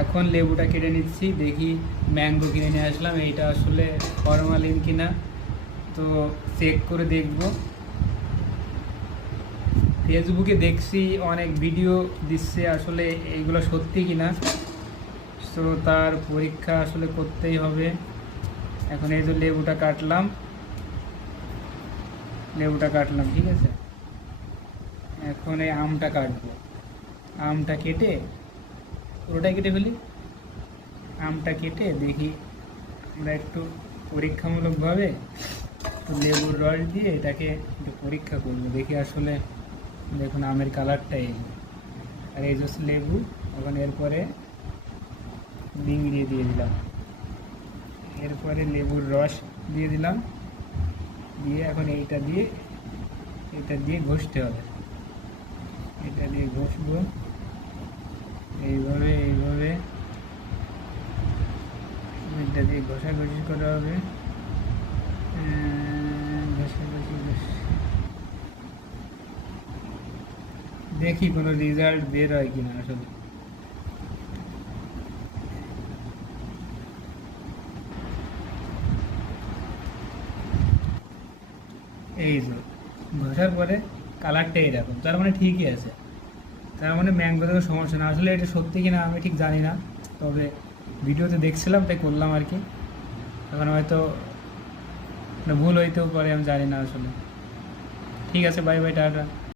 এখন লেবুটা কেটে নিচ্ছি, দেখি ম্যাঙ্গো কিনে নিয়ে আসলাম, এইটা আসলে ফরমালিন কিনা তো চেক করে দেখব। ফেসবুকে দেখছি অনেক ভিডিও দিচ্ছে, আসলে এইগুলো সত্যি কিনা, তো তার পরীক্ষা আসলে করতেই হবে। এখন এই যে লেবুটা কাটলাম, ঠিক আছে। এখন এই আমটা কাটবো, আমটা কেটে পুরোটাই কেটে ফেলি। আমটা কেটে দেখি আমরা একটু পরীক্ষামূলকভাবে একটু লেবুর রস দিয়ে এটাকে একটু পরীক্ষা করবো, দেখি আসলে। দেখুন আমের কালারটাই, আর এই যে লেবু। এখন এরপরে চিংড়ি দিয়ে দিলাম, এরপরে লেবুর রস দিয়ে দিলাম, দিয়ে এখন এটা দিয়ে ঘষতে হবে। এটা দিয়ে ঘষবো এইভাবে, এটা দিয়ে ঘষাঘষি করা হবে। দেখি কোনো রেজাল্ট বের হয় কিনা আসলে। এই যে ঘষার পরে কালারটা এরকম, তার মানে ঠিকই আছে, তার মানে ম্যাঙ্গো থেকে সমস্যা না। আসলে এটা সত্যি কিনা আমি ঠিক জানি না, তবে ভিডিওতে দেখছিলাম তাই করলাম আর কি। এখন হয়তো ভুল হইতেও পারে, আমি জানি না আসলে। ঠিক আছে, বাই বাই, টাটা।